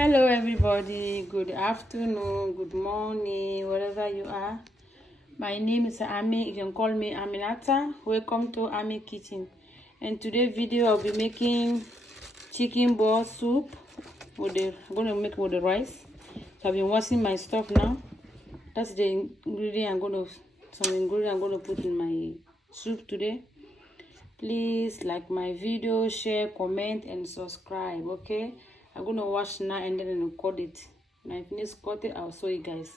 Hello everybody, good afternoon, good morning, wherever you are. My name is Ami. You can call me Aminata. Welcome to Ami Kitchen. And today's video I'll be making chicken ball soup I'm going to make with the rice. So I've been washing my stuff now. That's the ingredient I'm going to put in my soup today. Please like my video, share, comment, and subscribe. Okay, I'm gonna wash now and then record it. When I finish cutting, I'll show you guys.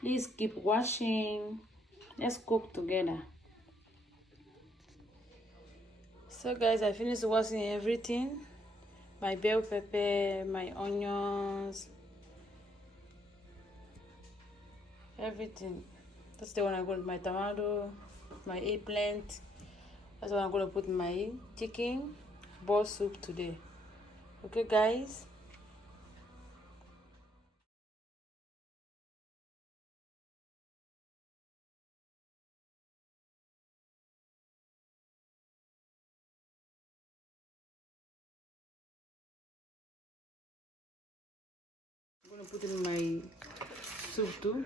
Please keep watching. Let's cook together. So guys, I finished washing everything. My bell pepper, my onions, everything. That's the one I got. My tomato, my eggplant. That's what I'm going to put in my chicken ball soup today. Okay, guys. I'm going to put it in my soup too.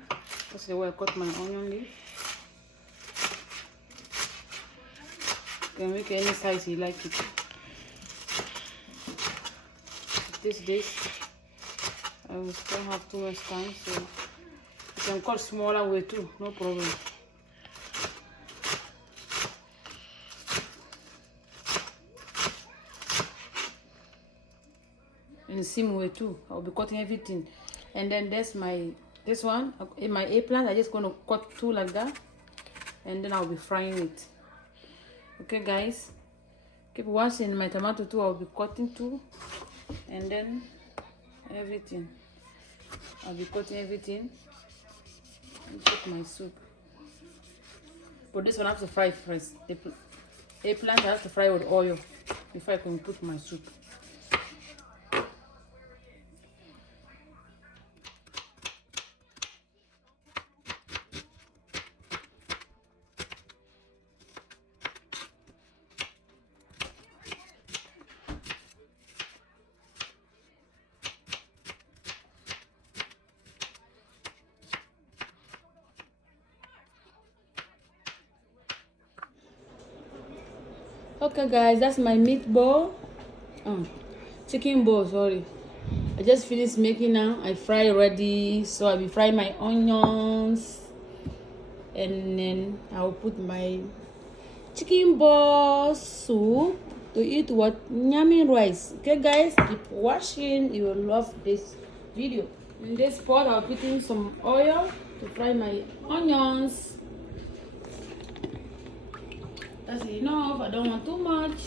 That's the way I cut my onion leaf. You can make any size you like it. This I will still have too much time, so you can cut smaller way too, no problem. In the same way too, I'll be cutting everything. And then this one in my eggplant, I'm just going to cut two like that, and then I'll be frying it. Okay guys, keep watching. My tomato too, I'll be cutting too, and then everything. I'll be cutting everything and put my soup. But this one I have to fry first. The eggplant I have to fry with oil before I can put my soup. Okay guys, that's my meatball. Chicken ball, sorry. I just finished making now. I fry already, so I'll be frying my onions, and then I'll put my chicken ball soup to eat with yummy rice. Okay guys, keep watching. You will love this video. In this pot, I'll put in some oil to fry my onions. That's enough. I don't want too much.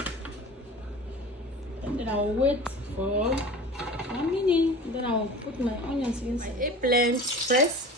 And then I'll wait for 1 minute. Then I'll put my onions in. My eggplant first.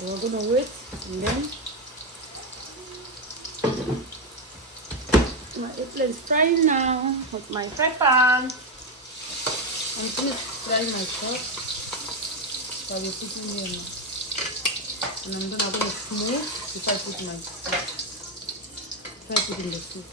So we're gonna wait, and then my eggplant is frying now with my fry pan. I'm finished frying my stuff, so I'll be putting in, and I'm gonna smooth before I put my in the soup.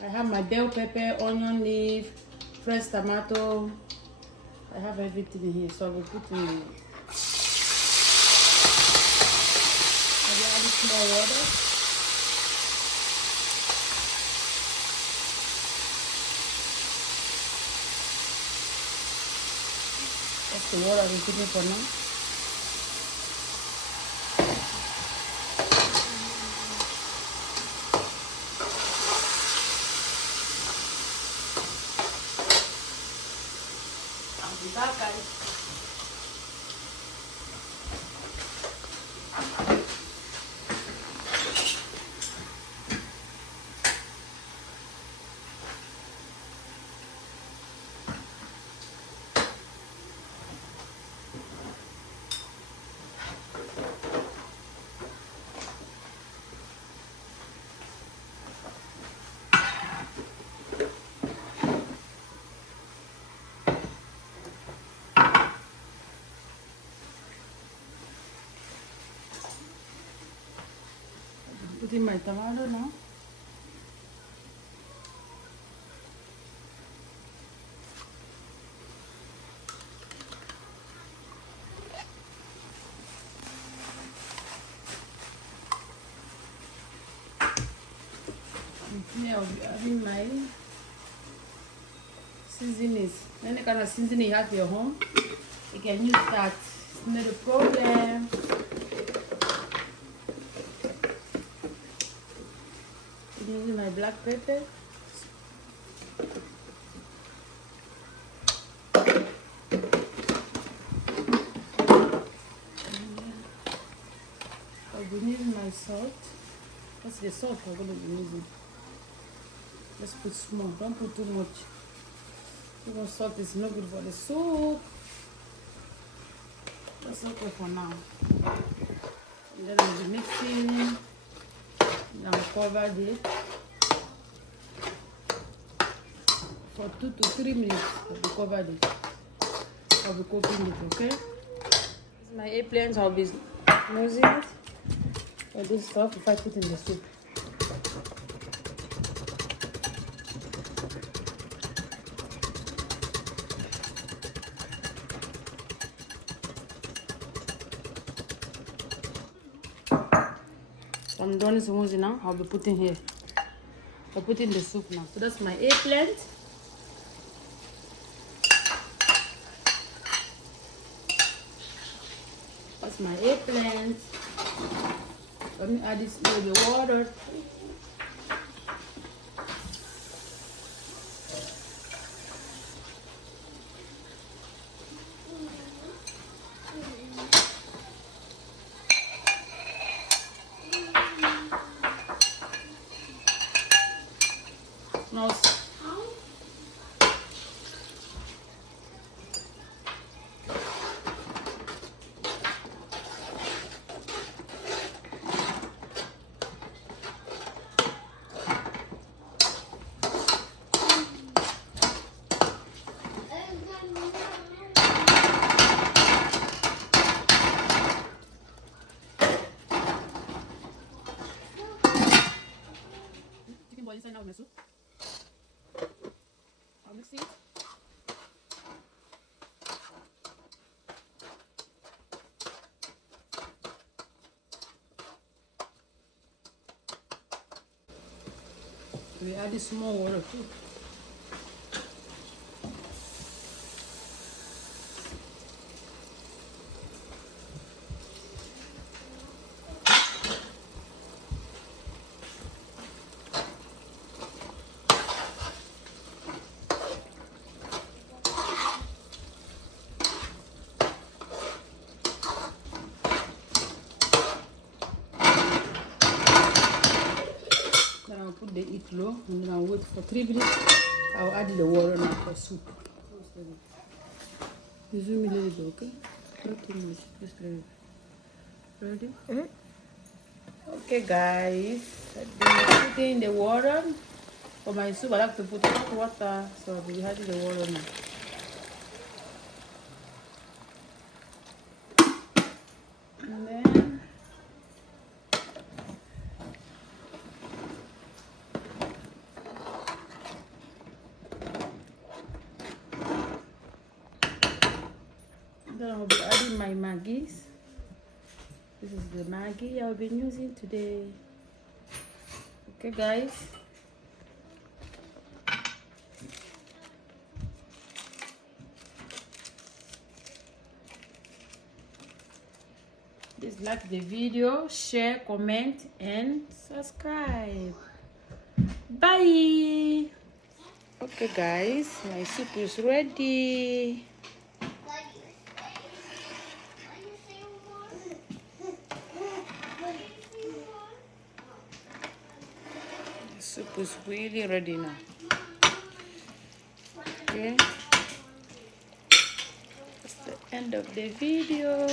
I have my bell pepper, onion leaf, fresh tomato. I have everything in here, so I will put in. I will add small water. That's the water I'm putting for now. I'll be back, guys. putting my tomato now. And here I'll be adding my seasonings. Any kind of seasoning you have at your home, you can use that. It's not a problem. I'm using my black pepper. I'll be using my salt. That's the salt I'm going to be using. Let's put small, don't put too much. Because salt is not good for the soup. That's okay for now. And then I'll be mixing. And I'll cover it for 2 to 3 minutes. I'll be covered it. I'll be cooking it, okay? This is my eggplants. I'll be using it. All this stuff if I put in the soup. I'm done smoothie now. I'll be putting here. I'll put in the soup now. So that's my eggplant. That's my eggplant. Let me add this little bit water. Now, chicken boil inside now in my soup. I'll mix it. We add this small water too. Then I'll put the heat low and then I'll wait for 3 minutes. I'll add the water now for soup. Zoom a little bit, okay? Not too much, just a little bit. Ready? Okay, guys. I've been putting the water. For my soup, I like to put hot water, so I'll be adding the water now. And then I'll be adding my Maggies. This is the Maggi I've been using today. Okay, guys. Please like the video, share, comment, and subscribe. Bye. Okay, guys, my soup is ready. The soup is really ready now. Okay. That's the end of the video.